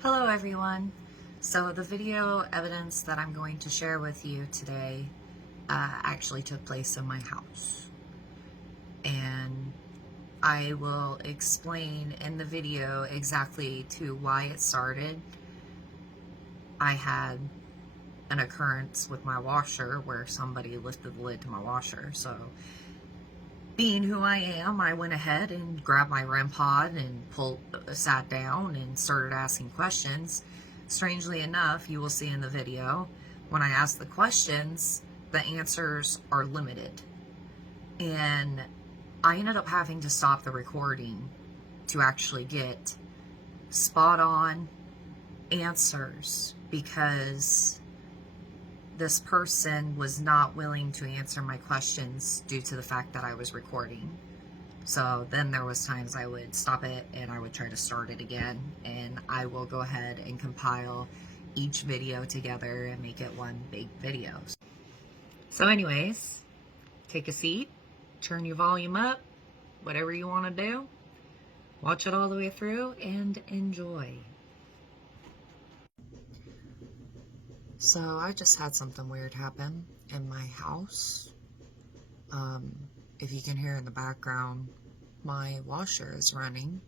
Hello everyone. So the video evidence that I'm going to share with you today actually took place in my house. And I will explain in the video exactly to why it started. I had an occurrence with my washer where somebody lifted the lid to my washer. So being who I am, I went ahead and grabbed my Rempod and sat down and started asking questions. Strangely enough, you will see in the video, when I ask the questions, the answers are limited. And I ended up having to stop the recording to actually get spot on answers because this person was not willing to answer my questions due to the fact that I was recording. So then there was times I would stop it and I would try to start it again, and I will go ahead and compile each video together and make it one big video. So anyways, take a seat, turn your volume up, whatever you want to do, watch it all the way through and enjoy. So I just had something weird happen in my house. If you can hear in the background, my washer is running,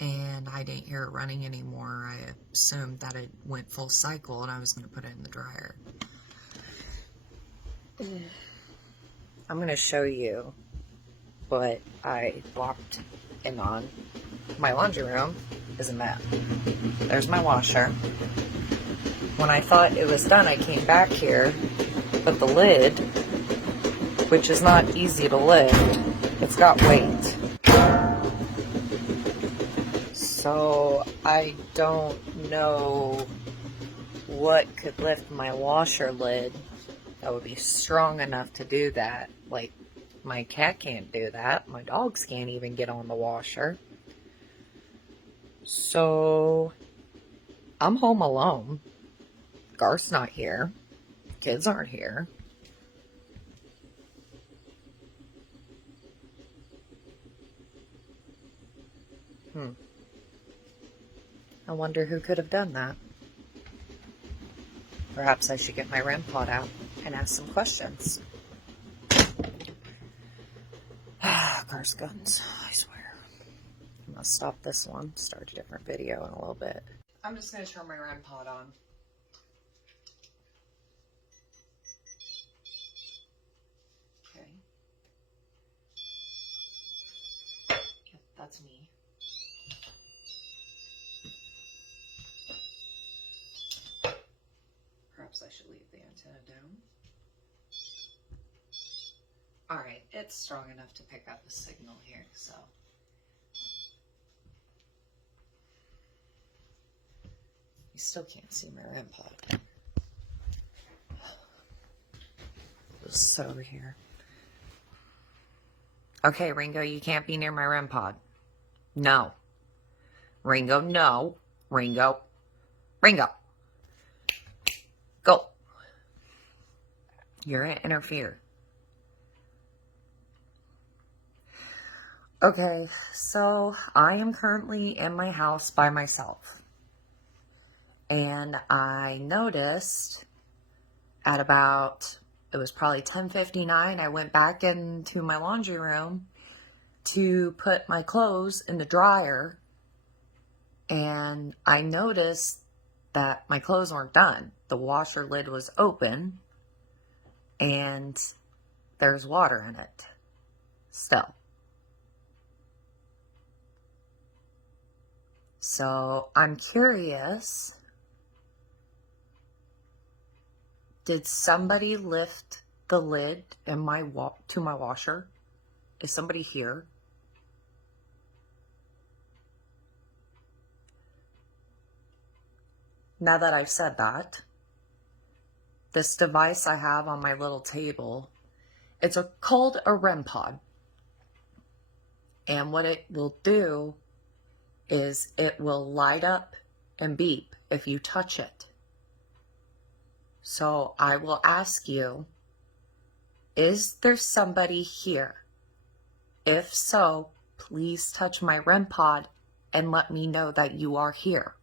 and I didn't hear it running anymore. I assumed that it went full cycle and I was going to put it in the dryer. I'm going to show you what I walked in on. My laundry room is a mess. There's my washer. When I thought it was done, I came back here, but the lid, which is not easy to lift, it's got weight. So I don't know what could lift my washer lid that would be strong enough to do that. Like, my cat can't do that. My dogs can't even get on the washer. So I'm home alone. Garth's not here. Kids aren't here. I wonder who could have done that. Perhaps I should get my Rempod out and ask some questions. Garth's guns, I swear. I'm gonna stop this one, start a different video in a little bit. I'm just gonna turn my Rempod on. Okay. Yep, that's me. Perhaps I should leave the antenna down. Alright, it's strong enough to pick up a signal here, so. You still can't see my Rempod. Let's sit over here. Okay, Ringo, you can't be near my Rempod. No. Ringo, no. Ringo. Ringo. Go. You're gonna interfere. Okay, so I am currently in my house by myself. And I noticed at about, it was probably 10:59, I went back into my laundry room to put my clothes in the dryer, and I noticed that my clothes weren't done. The washer lid was open, and there's water in it still. So I'm curious, did somebody lift the lid in to my washer? Is somebody here? Now that I've said that, this device I have on my little table, it's called a Rempod. And what it will do is it will light up and beep if you touch it. So I will ask you, is there somebody here? If so, please touch my Rempod and let me know that you are here.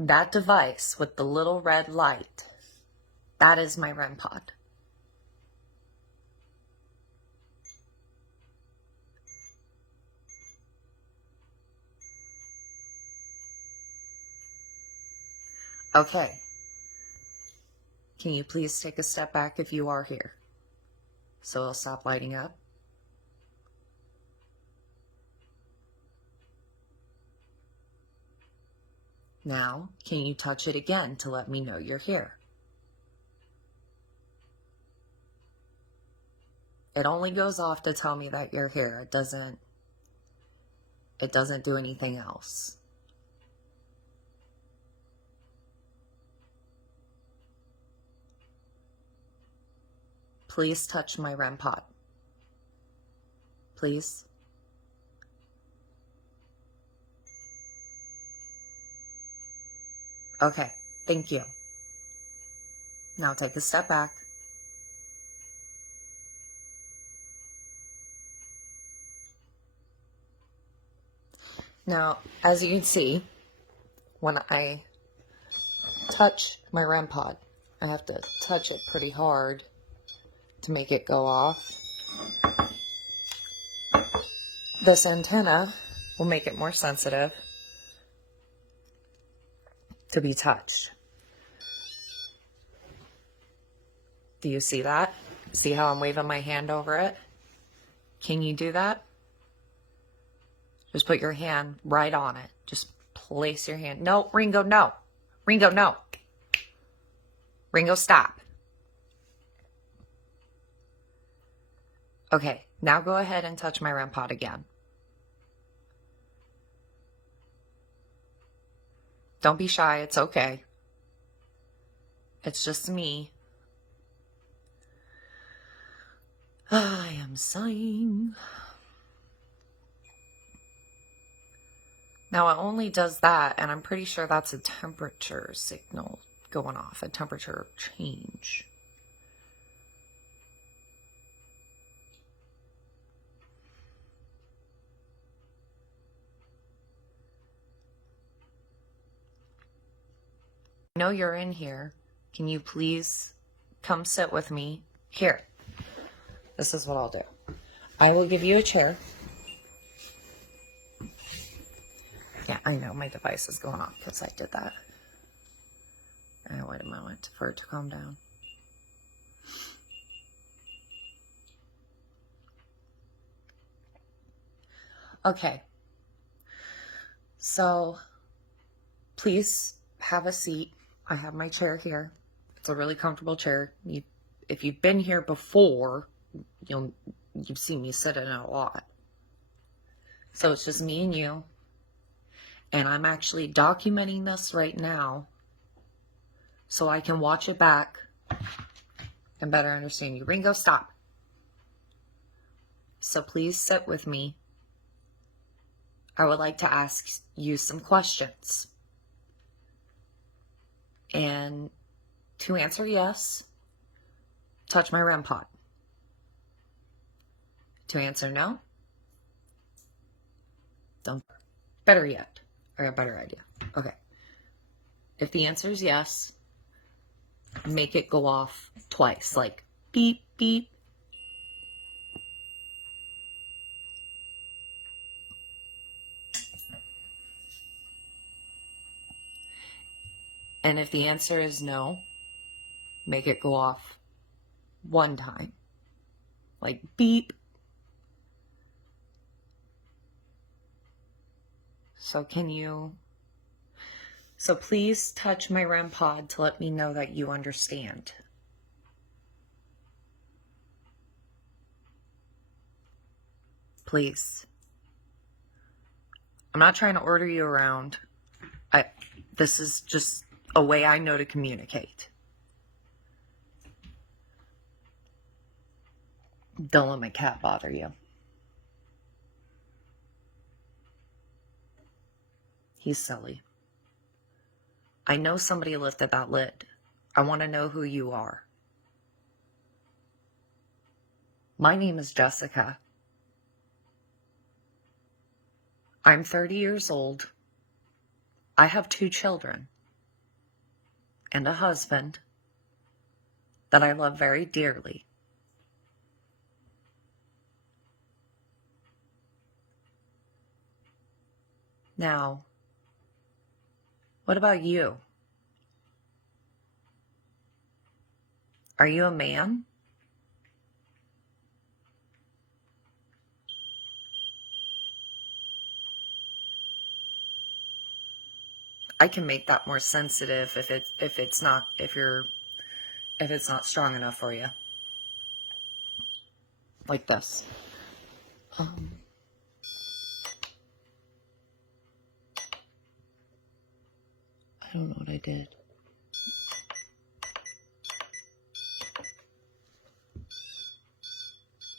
That device with the little red light, that is my Rempod. Okay. Can you please take a step back if you are here? So it'll stop lighting up. Now, can you touch it again to let me know you're here? It only goes off to tell me that you're here. It doesn't do anything else. Please touch my Rempod. Please. Okay, thank you. Now take a step back. Now, as you can see, when I touch my Rempod, I have to touch it pretty hard to make it go off. This antenna will make it more sensitive to be touched. Do you see that? See how I'm waving my hand over it? Can you do that? Just put your hand right on it. Just place your hand. No, Ringo, no. Ringo, no. Ringo, stop. Okay, now go ahead and touch my Rempod again. Don't be shy, it's okay. It's just me. I am sighing. Now it only does that, and I'm pretty sure that's a temperature signal going off, a temperature change. I know you're in here. Can you please come sit with me? Here. This is what I'll do. I will give you a chair. Yeah, I know my device is going off because I did that. Wait a moment for it to calm down. Okay. So, please have a seat. I have my chair here. It's a really comfortable chair. If you've been here before, you've seen me sit in it a lot. So it's just me and you. And I'm actually documenting this right now so I can watch it back and better understand you. Ringo, stop. So please sit with me. I would like to ask you some questions. And to answer yes, touch my Rempod. To answer no, don't. Better yet, I got a better idea. Okay. If the answer is yes, make it go off twice, like beep, beep. And if the answer is no, make it go off one time, like beep. So please touch my Rempod to let me know that you understand. Please. I'm not trying to order you around. This is just a way I know to communicate. Don't let my cat bother you. He's silly. I know somebody lifted that lid. I want to know who you are. My name is Jessica. I'm 30 years old. I have 2 children. and a husband that I love very dearly. Now, what about you? Are you a man? I can make that more sensitive if it's not strong enough for you. Like this. I don't know what I did.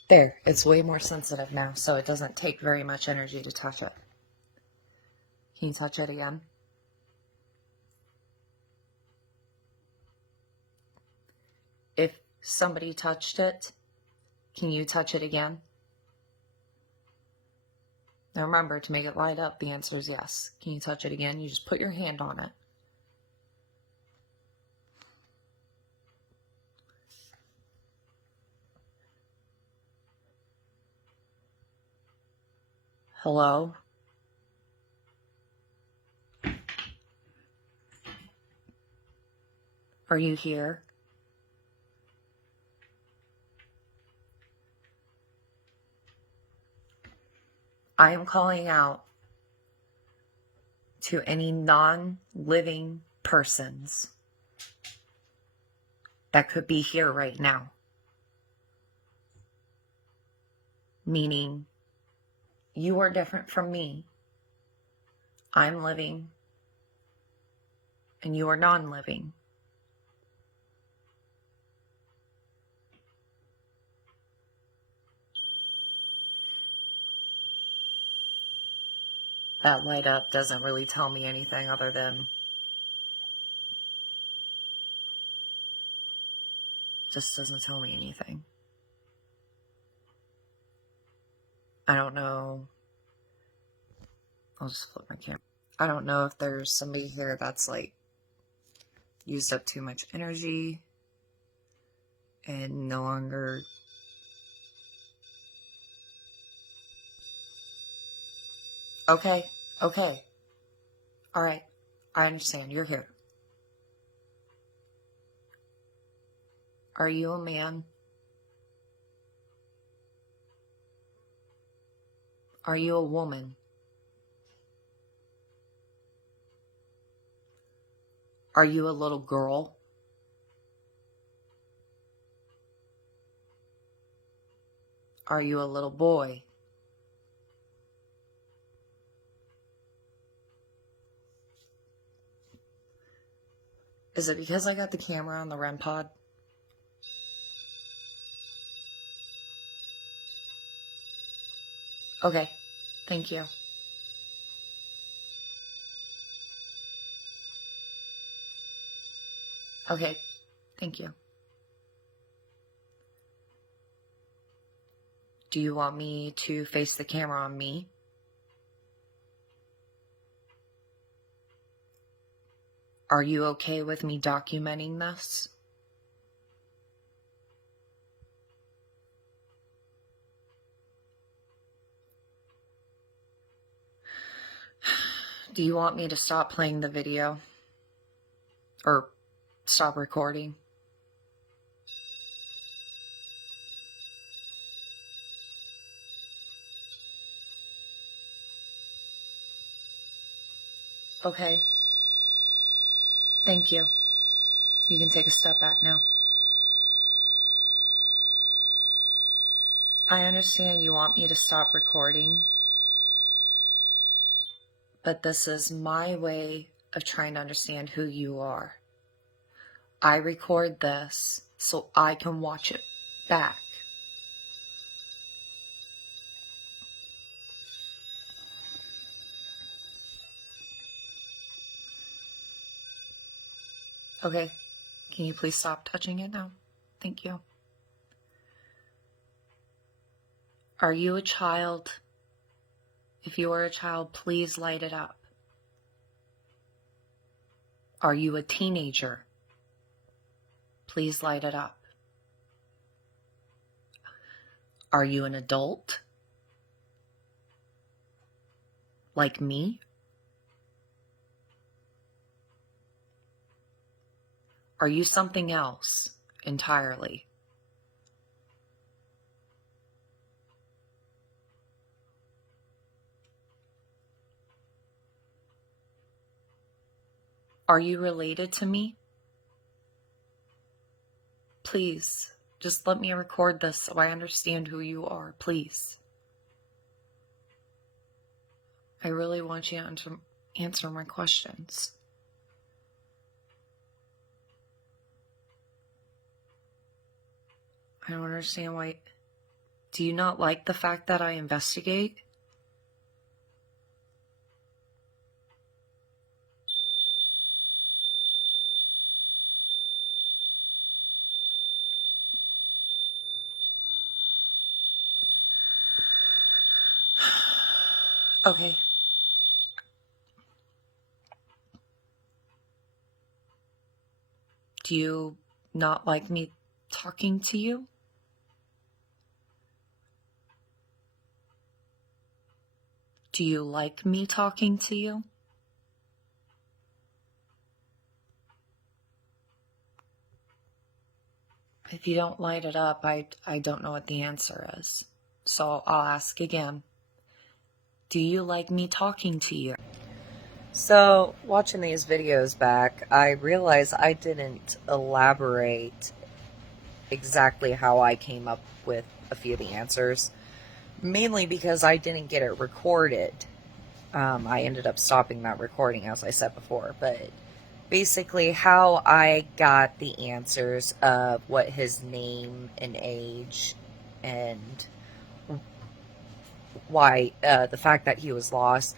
There, it's way more sensitive now, so it doesn't take very much energy to touch it. Can you touch it again? If somebody touched it, can you touch it again? Now remember, to make it light up, the answer is yes. Can you touch it again? You just put your hand on it. Hello? Are you here? I am calling out to any non-living persons that could be here right now. Meaning, you are different from me. I'm living, and you are non-living. That light up doesn't really tell me anything other than just doesn't tell me anything. I don't know. I'll just flip my camera. I don't know if there's somebody here that's like used up too much energy and no longer. Okay. All right. I understand. You're here. Are you a man? Are you a woman? Are you a little girl? Are you a little boy? Is it because I got the camera on the Rempod? Okay, thank you. Okay, thank you. Do you want me to face the camera on me? Are you okay with me documenting this? Do you want me to stop playing the video? Or stop recording? Okay. Thank you. You can take a step back now. I understand you want me to stop recording, but this is my way of trying to understand who you are. I record this so I can watch it back. Okay, can you please stop touching it now? Thank you. Are you a child? If you are a child, please light it up. Are you a teenager? Please light it up. Are you an adult? Like me? Are you something else entirely? Are you related to me? Please, just let me record this so I understand who you are, please. I really want you to answer my questions. I don't understand why. Do you not like the fact that I investigate? Okay. Do you not like me talking to you? Do you like me talking to you? If you don't light it up, I don't know what the answer is. So I'll ask again. Do you like me talking to you? So, watching these videos back, I realized I didn't elaborate exactly how I came up with a few of the answers. Mainly because I didn't get it recorded. I ended up stopping that recording, as I said before. But basically, how I got the answers of what his name and age and why the fact that he was lost.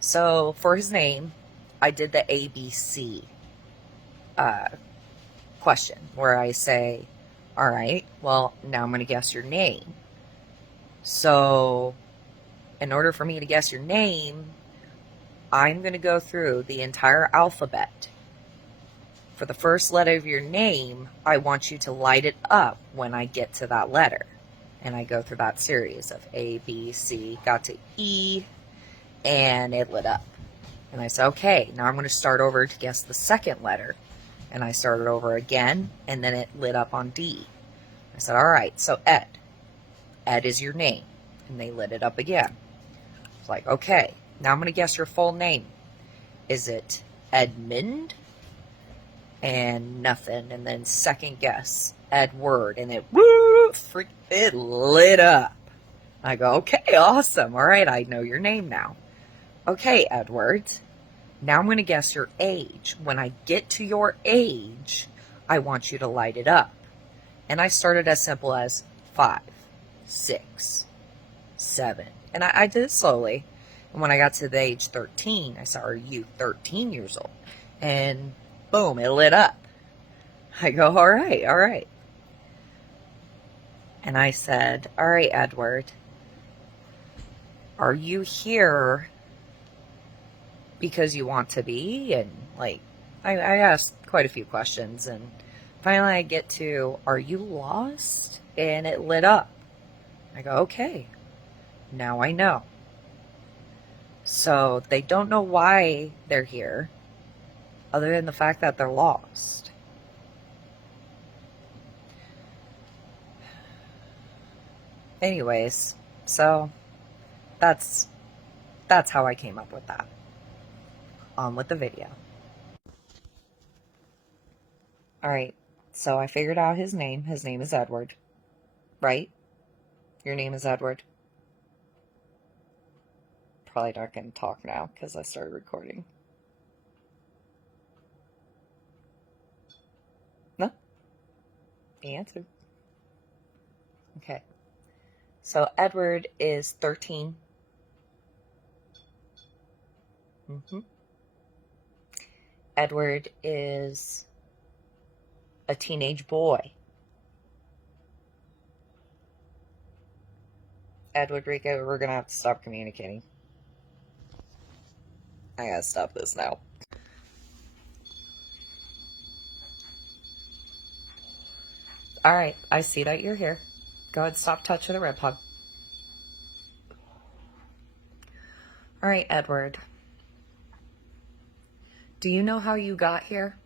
So for his name, I did the ABC question where I say, all right, well, now I'm going to guess your name. So in order for me to guess your name, I'm going to go through the entire alphabet. For the first letter of your name, I want you to light it up when I get to that letter. And I go through that series of A, B, C, got to E, and it lit up. And I said, okay, now I'm going to start over to guess the second letter. And I started over again, and then it lit up on D. I said, all right, so Ed. Ed is your name. And they lit it up again. It's like, okay, now I'm going to guess your full name. Is it Edmund? And nothing. And then second guess, Edward. And it lit up. I go, okay, awesome. All right, I know your name now. Okay, Edward. Now I'm going to guess your age. When I get to your age, I want you to light it up. And I started as simple as 5, 6, 7. And I did it slowly. And when I got to the age 13, I said, are you 13 years old? And boom, it lit up. I go, all right, all right. And I said, all right, Edward, are you here because you want to be? And like, I asked quite a few questions, and finally I get to, are you lost? And it lit up. I go, okay, now I know. So they don't know why they're here, other than the fact that they're lost. Anyways, so that's how I came up with that. On with the video. Alright, so I figured out his name. His name is Edward. Right? Your name is Edward. Probably not going to talk now because I started recording. No? He answered. Okay. So Edward is 13. Edward is a teenage boy. Edward, Rico, we're going to have to stop communicating. I gotta stop this now. All right, I see that you're here. Go ahead, stop touching the Rempod. All right, Edward. Do you know how you got here?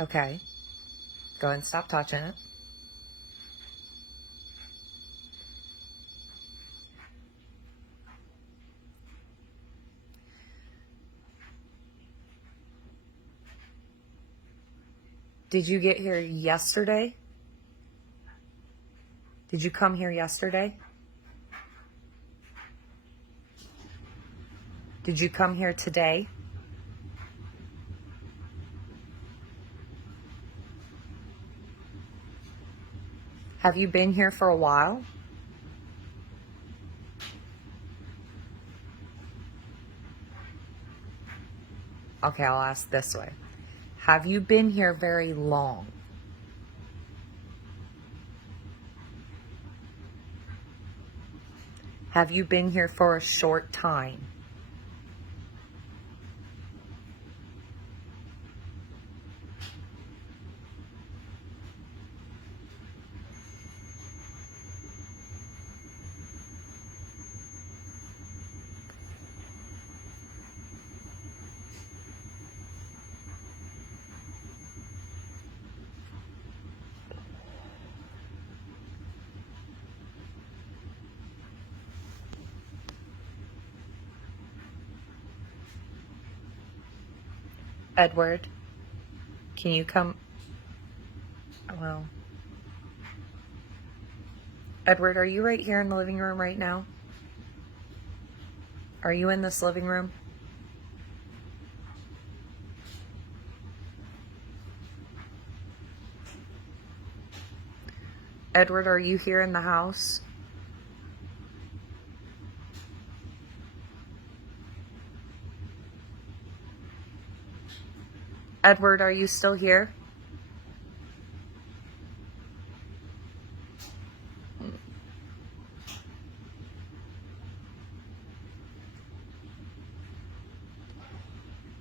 Okay. Go ahead and stop touching it. Did you get here yesterday? Did you come here yesterday? Did you come here today? Have you been here for a while? Okay, I'll ask this way. Have you been here very long? Have you been here for a short time? Edward, can you come? Well, Edward, are you right here in the living room right now? Are you in this living room? Edward, are you here in the house? Edward, are you still here?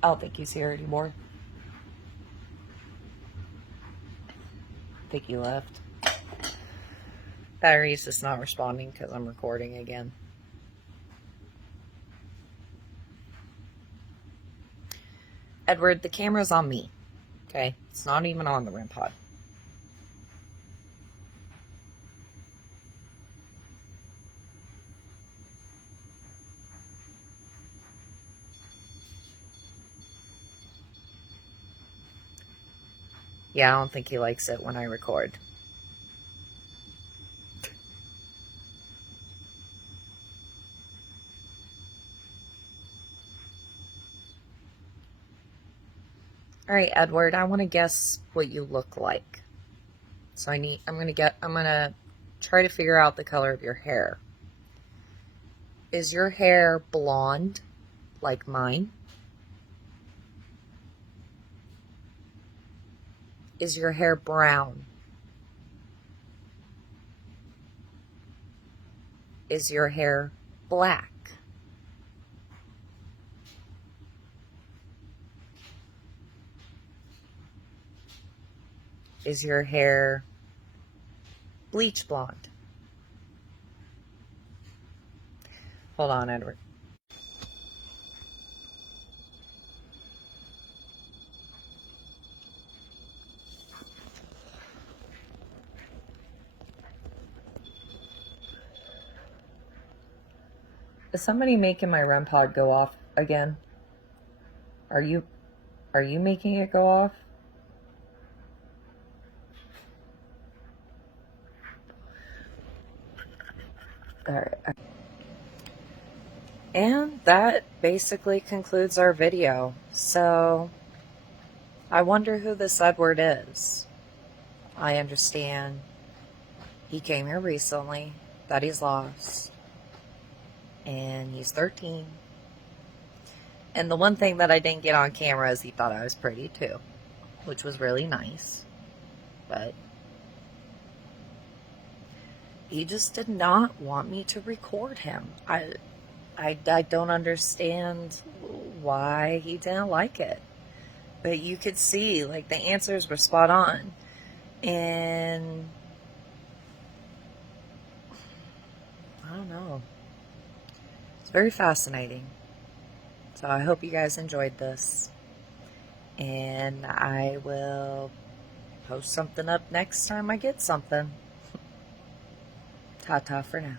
I don't think he's here anymore. I think he left. Battery's just not responding because I'm recording again. Edward, the camera's on me. Okay? It's not even on the Rempod. Yeah, I don't think he likes it when I record. All right, Edward, I want to guess what you look like. So I'm going to try to figure out the color of your hair. Is your hair blonde like mine? Is your hair brown? Is your hair black? Is your hair bleach blonde? Hold on, Edward. Is somebody making my Rempod go off again? Are you making it go off? All right. And that basically concludes our video. So I wonder who this Edward is. I understand he came here recently, that he's lost, and he's 13. And the one thing that I didn't get on camera is he thought I was pretty too, which was really nice. But he just did not want me to record him. I don't understand why he didn't like it. But you could see, like, the answers were spot on. And I don't know. It's very fascinating. So I hope you guys enjoyed this. And I will post something up next time I get something. Ta-ta for now.